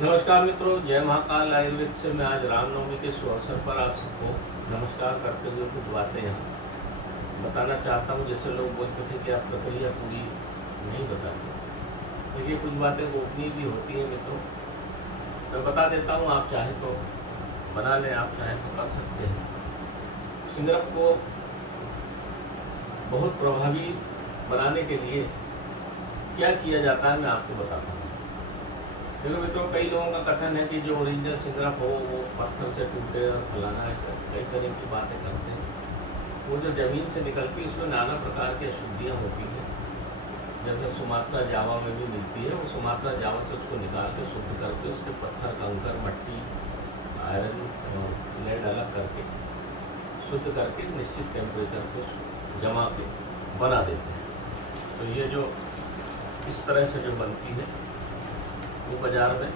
नमस्कार मित्रों, जय महाकाल आयुर्वेद से मैं आज रामनवमी के शुभ अवसर पर आप सबको नमस्कार करते हुए कुछ बातें यहाँ बताना चाहता हूँ। जैसे लोग बोलते थे कि आप प्रक्रिया पूरी नहीं बताते, देखिए कुछ बातें गोपनीय भी होती हैं मित्रों। मैं बता देता हूँ, आप चाहे तो बना लें, आप चाहे तो कर सकते हैं। सिंगरफ को बहुत प्रभावी बनाने के लिए क्या किया जाता है मैं आपको बताता हूँ। देखो मित्रों, कई लोगों का कथन है कि जो ओरिजिनल सिंगरफ हो वो पत्थर से टूटे और फलाना है, कई तरह की बातें करते हैं। वो जो ज़मीन से निकलती है उसमें नाना प्रकार की अशुद्धियाँ होती हैं, जैसे सुमात्रा जावा में भी मिलती है। वो सुमात्रा जावा से उसको निकाल के शुद्ध करके उसके पत्थर कंकर मट्टी आयरन और लेड अलग करके शुद्ध करके निश्चित टेम्परेचर पे जमा के बना देते हैं। तो ये जो इस तरह से जो बनती है वो बाज़ार में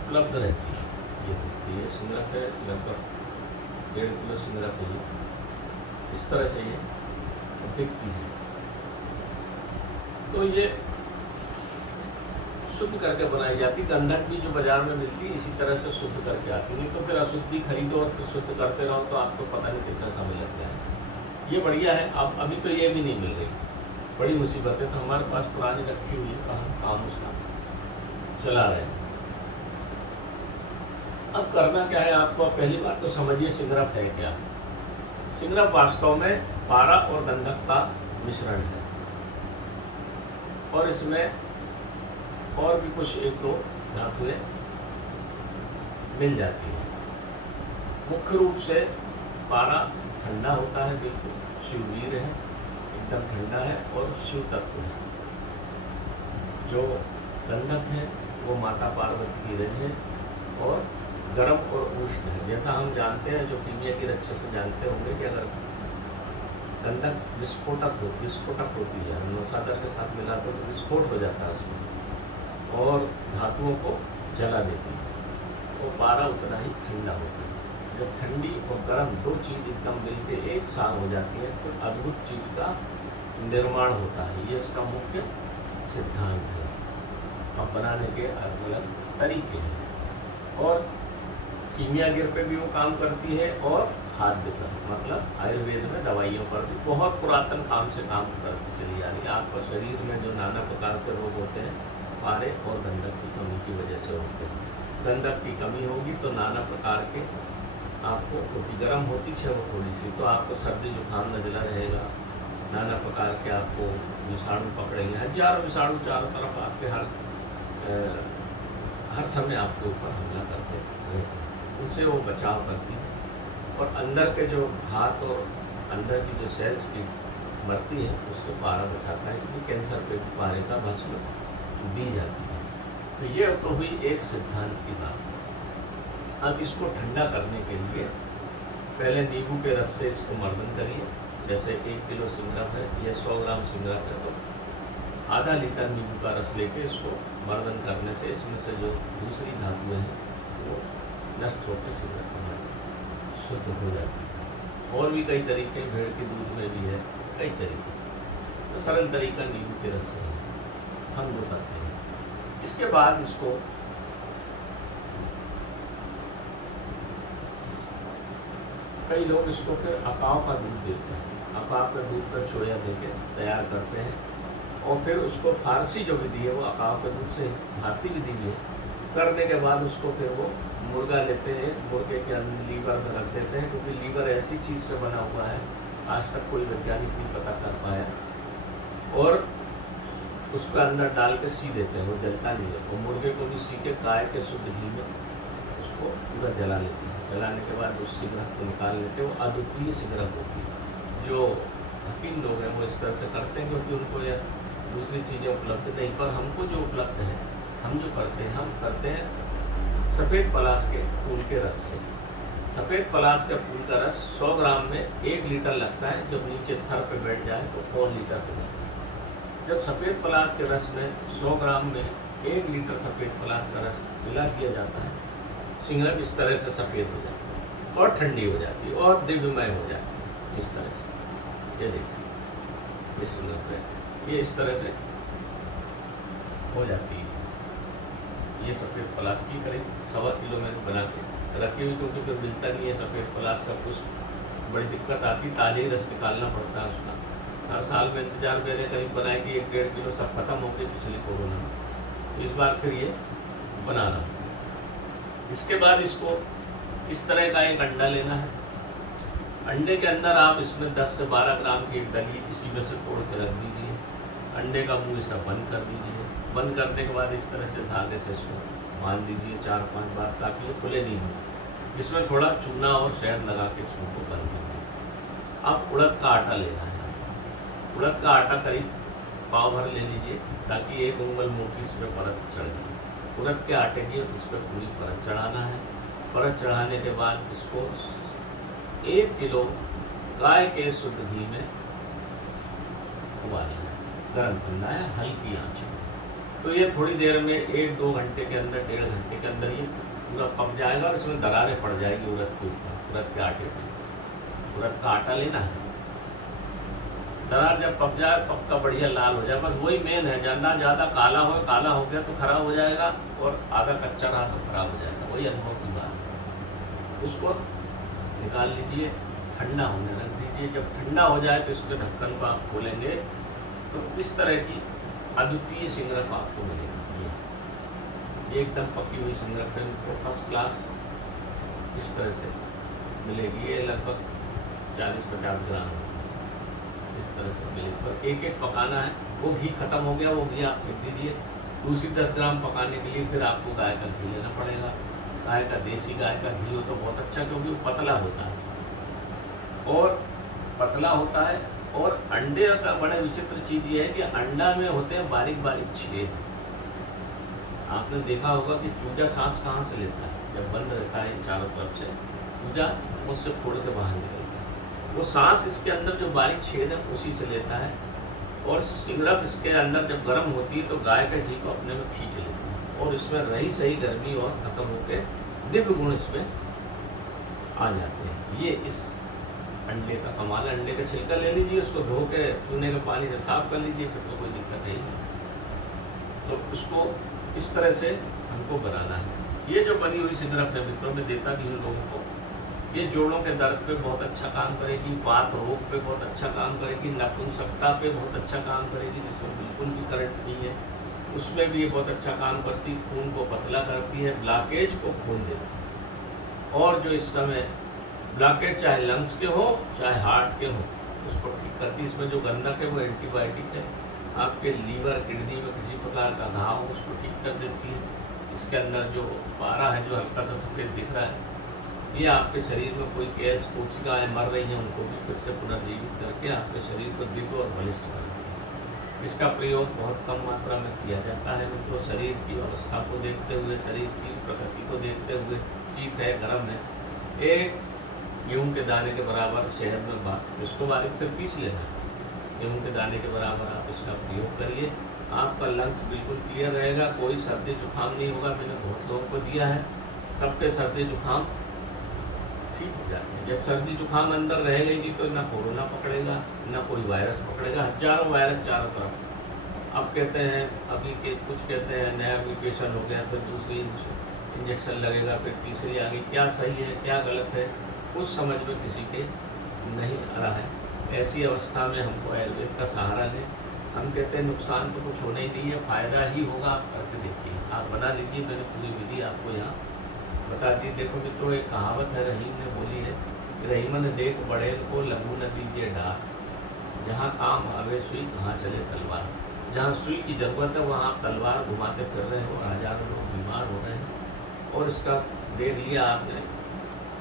उपलब्ध रहती है। ये दिखती है सिंगरफ है, लगभग 1.5 किलो सिंगरफ है। ये इस तरह से ये दिखती है। तो ये शुद्ध करके बनाई जाती। गंधक भी जो बाज़ार में मिलती है इसी तरह से शुद्ध करके आती है। तो फिर अशुद्धि खरीदो और फिर शुद्ध करते रहो तो आपको पता नहीं कितना समय लग जाए। ये बढ़िया है। अब अभी तो ये भी नहीं मिल रही, बड़ी मुसीबत है। तो हमारे पास पुरानी रखी हुई है, हम काम उसका चला रहे हैं। अब करना क्या है आपको, पहली बात तो समझिए सिंगरफ है क्या। सिंगरफ वास्तव में पारा और गंधक का मिश्रण है, और इसमें और भी कुछ एक दो धातुएं मिल जाती हैं। मुख्य रूप से पारा ठंडा होता है, बिल्कुल शिववीर है, एकदम ठंडा है और शिव तत्व है। जो गंधक है वो माता पार्वती की रज है और गर्म और उष्ण है। जैसा हम जानते हैं, जो कीमिया की रक्षा से जानते होंगे कि अगर गंधक विस्फोटक होती है, नौसादर के साथ मिला तो विस्फोट हो जाता है उसमें और धातुओं को जला देती है। और पारा उतना ही ठंडा होता है। जब ठंडी और गर्म दो चीज़ एकदम मिलकर एक साथ हो जाती है तो अद्भुत चीज़ का निर्माण होता है। ये इसका मुख्य सिद्धांत है। अब बनाने के अलग अलग तरीके हैं और कीमियागिर पे भी वो काम करती है और खाद्य पर, मतलब आयुर्वेद में दवाइयों पर भी बहुत पुरातन काम से काम करती चली जा रही है। आपका शरीर में जो नाना प्रकार के रोग होते हैं पारे और गंधक की कमी की वजह से होते हैं। गंधक की कमी होगी तो नाना प्रकार के आपको क्योंकि गर्म होती है वो थोड़ी सी, तो आपको सर्दी जुकाम नजला रहेगा। नाना प्रकार के आपको विषाणु पकड़ेंगे, हजारों विषाणु चारों तरफ आपके हर समय आपके ऊपर हमला करते रहते हैं। उनसे वो बचाव करती है और अंदर के जो हाथ और अंदर की जो सेल्स की मरती है उससे पारा बचाता है। इसलिए कैंसर पे भी पारे का भस्म दी जाती है। तो ये तो हुई एक सिद्धांत की बात। अब इसको ठंडा करने के लिए पहले नींबू के रस से इसको मर्दन करिए। जैसे 1 किलो सिंगरफ है या 100 ग्राम सिंगरफ है तो आधा लीटर नींबू का रस लेके इसको मर्दन करने से इसमें से जो दूसरी धातुएं हैं वो नष्ट होकर सिंगरफ शुद्ध हो जाती है। और भी कई तरीके, भेड़ के दूध में भी है, कई तरीके। तो सरल तरीका नींबू के रस से है, हम जो करते हैं। इसके बाद इसको कई लोग इसको फिर अकाव का दूध देते हैं। अकाव का दूध का छोया देके तैयार करते हैं और फिर उसको फारसी जो विधि है वो अकाव के दूध से भारतीय विधि भी है। करने के बाद उसको फिर वो मुर्गा लेते हैं, मुर्गे के अंदर लीवर में रख देते हैं, क्योंकि लीवर ऐसी चीज़ से बना हुआ है आज तक कोई वैज्ञानिक नहीं पता कर पाया। और उसको अंदर डाल के सी देते हैं, वो जलता नहीं है। और मुर्गे को भी सी के गाय के शुद्ध घी में उसको पूरा जला लेते हैं। जलाने के बाद उस सिगरफ को निकाल लेते हैं। वो अद्वितीय सिगरफ होती है। जो हकीम लोग हैं वो इस तरह से करते हैं क्योंकि उनको यह दूसरी चीज़ें उपलब्ध नहीं। पर हमको जो उपलब्ध है, हम जो करते हैं, हम करते हैं सफ़ेद पलाश के फूल के रस से। सफ़ेद पलाश के फूल का रस 100 ग्राम में 1 लीटर लगता है। जब नीचे थर पे बैठ जाए तो 1 लीटर हो जाता है। जब सफ़ेद पलाश के रस में 100 ग्राम में 1 लीटर सफ़ेद पलाश का रस मिला दिया जाता है, सिंगरफ इस तरह से सफ़ेद हो जाती है और ठंडी हो जाती है और दिव्यमय हो जाती है। इस तरह से ये देखिए, इस सिंगरफ है ये इस तरह से हो जाती है। ये सफ़ेद पलाश की करीब 1.25 किलो मैंने बना के रखी हुई, क्योंकि फिर मिलता नहीं है सफ़ेद पलाश का, कुछ बड़ी दिक्कत आती, ताज़ा ही रस निकालना पड़ता है उसका। हर साल में इंतजार मैंने करीब बनाई थी 1-1.5 किलो, सब खत्म हो गई पिछले कोरोना में। इस बार फिर ये बना रहा हूँ। इसके बाद इसको इस तरह का एक अंडा लेना है। अंडे के अंदर आप इसमें 10 से 12 ग्राम की एक डली इसी में से तोड़ के रख दीजिए। अंडे का मुंह इसे बंद कर दीजिए। बंद करने के बाद इस तरह से धागे से इसको बांध दीजिए 4-5 बार, ताकि ये खुले नहीं हो। इसमें थोड़ा चूना और शहद लगा के इसमें को बंद दीजिए। अब उड़द का आटा लेना है। उड़द का आटा करीब पाव भर ले लीजिए, ताकि एक उंगल मोटी इस पर परत चढ़ जाए। उड़द के आटे की इस पर पूरी परत चढ़ाना है। परत चढ़ाने के बाद इसको 1 किलो गाय के शुद्ध घी में उबालना है, गर्म करना है हल्की आंच में। तो ये थोड़ी देर में 1-2 घंटे के अंदर, 1.5 घंटे के अंदर ये पूरा पक जाएगा और इसमें दरारें पड़ जाएगी उड़द के ऊपर, उड़द के आटे पर। उड़द का आटा लेना है, दरार जब पक जाए, पक्का बढ़िया लाल हो जाए, बस वही मेन है। ज़्यादा काला हो गया तो खराब हो जाएगा, और आधा कच्चा रहा तो खराब हो जाएगा, वही अनुभव की बात है। उसको निकाल लीजिए, ठंडा होने रख दीजिए। जब ठंडा हो जाए तो इसके ढक्कन को आप खोलेंगे तो इस तरह की अद्वितीय सिंगरफ आपको मिलेगी। ये एकदम पकी हुई सिंगरफ है, तो फर्स्ट क्लास इस तरह से मिलेगी। ये लगभग 40-50 ग्राम इस तरह से मिलेगी। तो एक पकाना है। वो घी खत्म हो गया, वो घी आप फेंक दीजिए। दूसरी 10 ग्राम पकाने के लिए फिर आपको गाय का घी लेना पड़ेगा। गाय का, देसी गाय का घी हो तो बहुत अच्छा, क्योंकि वो पतला होता है और अंडे का बड़ा विचित्र चीज़ ये है कि अंडा में होते हैं बारीक बारीक छेद। आपने देखा होगा कि चूजा सांस कहाँ से लेता है, जब बंद रहता है चारों तरफ से, चूजा उससे फोड़ के बाहर निकलता है। वो सांस इसके अंदर जो बारीक छेद है उसी से लेता है, और सिंगरफ इसके अंदर जब गर्म होती है तो गाय का घी को अपने में खींच लेती है, और इसमें रही सही गर्मी और ख़त्म होकर दिव्य गुण इसमें आ जाते हैं। ये इस अंडे का कमाल है। अंडे का छिलका ले लीजिए, उसको धो के चूने के पानी से साफ कर लीजिए, फिर तो कोई दिक्कत है ही नहीं। तो उसको इस तरह से हमको बनाना है। ये जो बनी हुई सिंगरफ है मित्रों, में देता भी हूँ लोगों को। ये जोड़ों के दर्द पे बहुत अच्छा काम करेगी, वात रोग पे बहुत अच्छा काम करेगी, नपुंसकता पे बहुत अच्छा काम करेगी, जिसमें बिल्कुल भी करंट नहीं है, उसमें भी ये बहुत अच्छा काम करती। खून को पतला करती है, ब्लॉकेज को खोल देती है, और जो इस समय ब्लॉकेज चाहे लंग्स के हो चाहे हार्ट के हो, उसको ठीक करती है। इसमें जो गंधक है वो एंटीबायोटिक है। आपके लीवर, किडनी में किसी प्रकार का घाव हो उसको ठीक कर देती है। इसके अंदर जो पारा है, जो हल्का सा सफ़ेद दिख रहा है, ये आपके शरीर में कोई गैस कोशिकाएँ मर रही हैं, उनको भी फिर से पुनर्जीवित करके आपके शरीर को दिव्य और बलिष्ठ करती है। इसका प्रयोग बहुत कम मात्रा में किया जाता है मित्रों। शरीर की अवस्था को देखते हुए, शरीर की प्रकृति को देखते हुए, शीत है, गर्म है, एक गेहूँ के दाने के बराबर शहद में इसको बारीक फिर पीस लेना है। गेहूँ के दाने के बराबर आप इसका प्रयोग करिए, आपका लंग्स बिल्कुल क्लियर रहेगा, कोई सर्दी जुकाम नहीं होगा। मैंने बहुत लोगों को दिया है, सबके सर्दी जुकाम ठीक हो जाते हैं। जब सर्दी जुकाम अंदर रहेगी तो ना कोरोना पकड़ेगा, ना कोई वायरस पकड़ेगा। हजारों वायरस चारों तरफ। अब कहते हैं अभी के कुछ कहते हैं नया म्यूटेशन हो गया, फिर दूसरी इंजेक्शन लगेगा, फिर तीसरी आ गई। क्या सही है क्या गलत है कुछ समझ में किसी के नहीं आ रहा है। ऐसी अवस्था में हमको आयुर्वेद का सहारा लें। हम कहते हैं नुकसान तो कुछ होने ही नहीं है, फ़ायदा ही होगा। आप करके देखिए, आप बना लीजिए। मैंने पूरी विधि आपको यहाँ बता दी। देखो मित्रों, एक कहावत है, रहीम ने बोली है, रहीमन देख बड़े को लघु न दीजिए डार, जहाँ काम आवे सुई वहाँ चले तलवार। जहाँ सुई की ज़रूरत है वहाँ आप तलवार घुमाते फिर रहे हो, हजारों लोग बीमार हो रहे हैं। और इसका देख लिया आपने,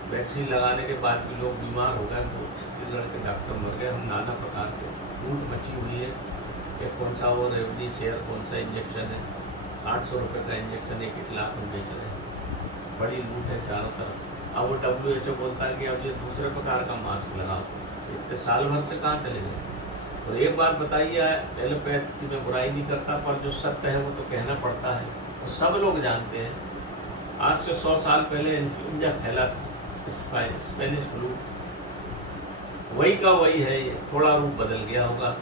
वैक्सीन लगाने के बाद भी लोग बीमार हो गए, तो छत्तीसगढ़ के डॉक्टर मर गए। हम नाना प्रकार के लूट मची हुई है कि कौन सा वो रेवडी शेयर, कौन सा इंजेक्शन है, 800 रुपये का इंजेक्शन 1-1 लाख हम बेच रहे हैं। बड़ी लूट है चारों तरफ। अब वो WHO बोलता है कि अब ये दूसरे प्रकार का मास्क लगाओ। इतने साल भर से कहाँ चले गए। तो एक बात बताइए, एलोपैथ की मैं बुराई नहीं करता, पर जो सत्य है वो तो कहना पड़ता है। वो सब लोग जानते हैं। आज से 100 साल पहले इन्फ्लुएंजा फैला था, स्पेनिश फ्लू, वही का वही है, ये थोड़ा रूप बदल गया होगा।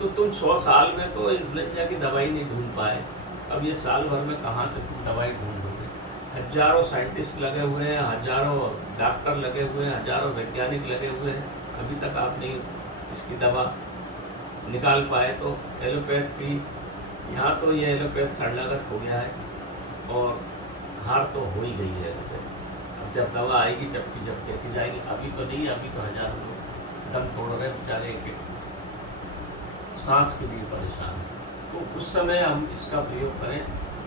तो तुम 100 साल में तो इन्फ्लुएंजा की दवाई नहीं ढूंढ पाए, अब ये साल भर में कहाँ से तुम दवाई ढूंढोगे? हजारों साइंटिस्ट लगे हुए हैं, हजारों डॉक्टर लगे हुए हैं, हजारों वैज्ञानिक लगे हुए हैं, अभी तक आप नहीं इसकी दवा निकाल पाए। तो एलोपैथ की यहाँ तो ये एलोपैथ शरणागत हो गया है और हार तो हो ही गई है एलोपैथ। अब जब दवा आएगी जब देखी जाएगी, अभी तो नहीं, अभी तो हजारों लोग दम तोड़ रहे बेचारे, एक सांस के लिए परेशान है। तो उस समय हम इसका प्रयोग करें,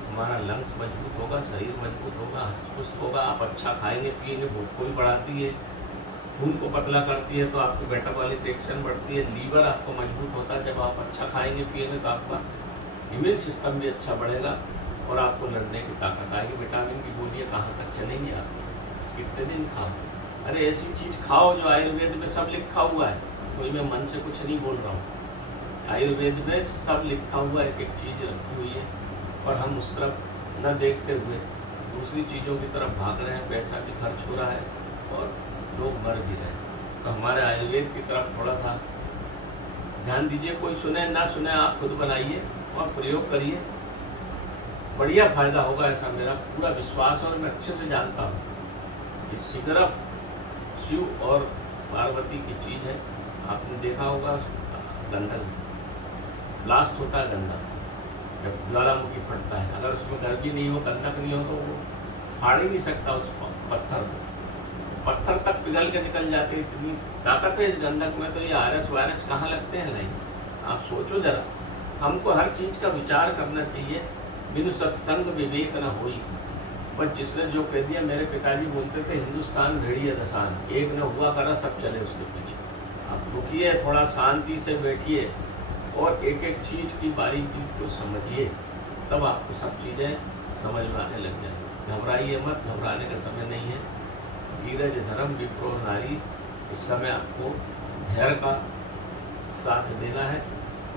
हमारा लंग्स मजबूत होगा, शरीर मजबूत होगा, हष्ट-पुष्ट होगा। आप अच्छा खाएंगे पिएंगे, भूख को भी बढ़ाती है, खून को पतला करती है, तो आपकी मेटाबॉलिक रिएक्शन बढ़ती है, लीवर आपको मजबूत होता है। जब आप अच्छा खाएंगे पिएंगे तो आपका इम्यून सिस्टम भी अच्छा बढ़ेगा और आपको लड़ने की ताकत आएगी। विटामिन की गोलियाँ कहाँ तक चलेंगी आपकी, कितने दिन खाओ? अरे ऐसी चीज़ खाओ जो आयुर्वेद में सब लिखा हुआ है, कोई मैं मन से कुछ नहीं बोल रहा हूँ। आयुर्वेद में सब लिखा हुआ एक एक चीज़ रखी हुई है और हम उस तरफ न देखते हुए दूसरी चीज़ों की तरफ भाग रहे हैं, पैसा भी खर्च हो रहा है और लोग मर भी रहे हैं। तो हमारे आयुर्वेद की तरफ थोड़ा सा ध्यान दीजिए। कोई सुने ना सुने, आप खुद बनाइए और प्रयोग करिए, बढ़िया फायदा होगा, ऐसा मेरा पूरा विश्वास और मैं अच्छे से जानता हूँ। ये सिगरफ शिव और पार्वती की चीज़ है। आपने देखा होगा गंधक ब्लास्ट होता है, गंधक जब ज्वालामुखी फटता है, अगर उसमें गर्मी नहीं हो, गंधक नहीं हो, तो वो फाड़ ही नहीं सकता उस पत्थर को, पत्थर तक पिघल के निकल जाते। इतनी ताकत है इस गंधक में। तो ये आरएस वायरस कहाँ लगते हैं? नहीं। आप सोचो जरा, हमको हर चीज़ का विचार करना चाहिए। बिनु सत्संग विवेक न होई, बस जिसने जो कह दिया। मेरे पिताजी बोलते थे, हिंदुस्तान भेड़िए दसान, एक न हुआ करा सब चले उसके पीछे। आप रुकिए, थोड़ा शांति से बैठिए और एक एक चीज़ की बारीकी को समझिए, तब आपको सब चीज़ें समझ में आने लग जाएंगी। घबराइए मत, घबराने का समय नहीं है। धीरज धर्म विप्रो नारी, इस समय आपको धैर्य का साथ देना है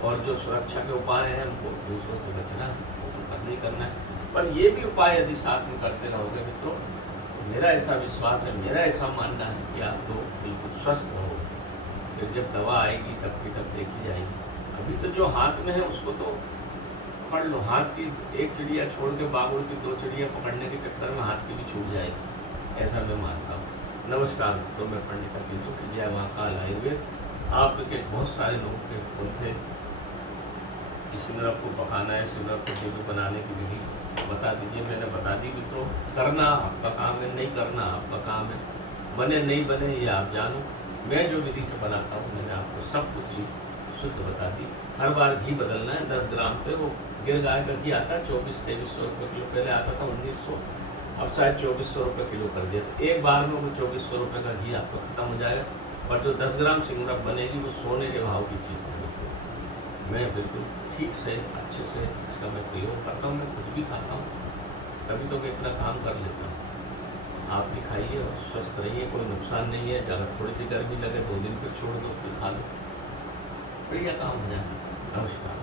और जो सुरक्षा के उपाय हैं उनको दूसरों से बचना है, वो नहीं करना है। पर ये भी उपाय यदि साथ में करते रहोगे मित्रों, तो मेरा ऐसा विश्वास है, मेरा ऐसा मानना है कि आप लोग बिल्कुल स्वस्थ रहोगे। फिर जब दवा आएगी तब की तब देखी जाएगी। अभी तो जो हाथ में है उसको तो पकड़ लो। हाथ की एक चिड़िया छोड़ के बाबुल की दो चिड़िया पकड़ने के चक्कर में हाथ की भी छूट जाएगी, ऐसा मैं मानता हूँ। नमस्कार, तो मैं पंडित अकिल की जय महाकाल आयुर्वेद। आपके बहुत सारे लोग के फोन थे कि सिगरफ को पकाना है, सिगरफ को जेली बनाने की विधि बता दीजिए। मैंने बता दी मित्रों, करना आपका काम है, नहीं करना आपका काम है, बने नहीं बने ये आप जानो। मैं जो विधि से बनाता हूँ मैंने आपको सब कुछ चीज़ शुद्ध बता दी। हर बार घी बदलना है, 10 ग्राम पे वो गिर गाय का घी आता है 2400-2300 रुपये किलो, पहले आता था 1900, अब शायद 2400 रुपये किलो कर दिया। तो एक बार में वो 2400 रुपये का घी आपका खत्म हो जाएगा। और जो 10 ग्राम सिगरफ बनेगी वो सोने के भाव की चीज़ है। बिल्कुल मैं बिल्कुल ठीक से अच्छे से इसका मैं प्रयोग करता हूँ, मैं खुद भी खाता हूँ, तभी तो मैं इतना काम कर लेता हूँ। आप भी खाइए और स्वस्थ रहिए, कोई नुकसान नहीं है। अगर थोड़ी सी गर्मी लगे 2 दिन फिर छोड़ दो, फिर खा लो, बढ़िया काम हो जाए। नमस्कार।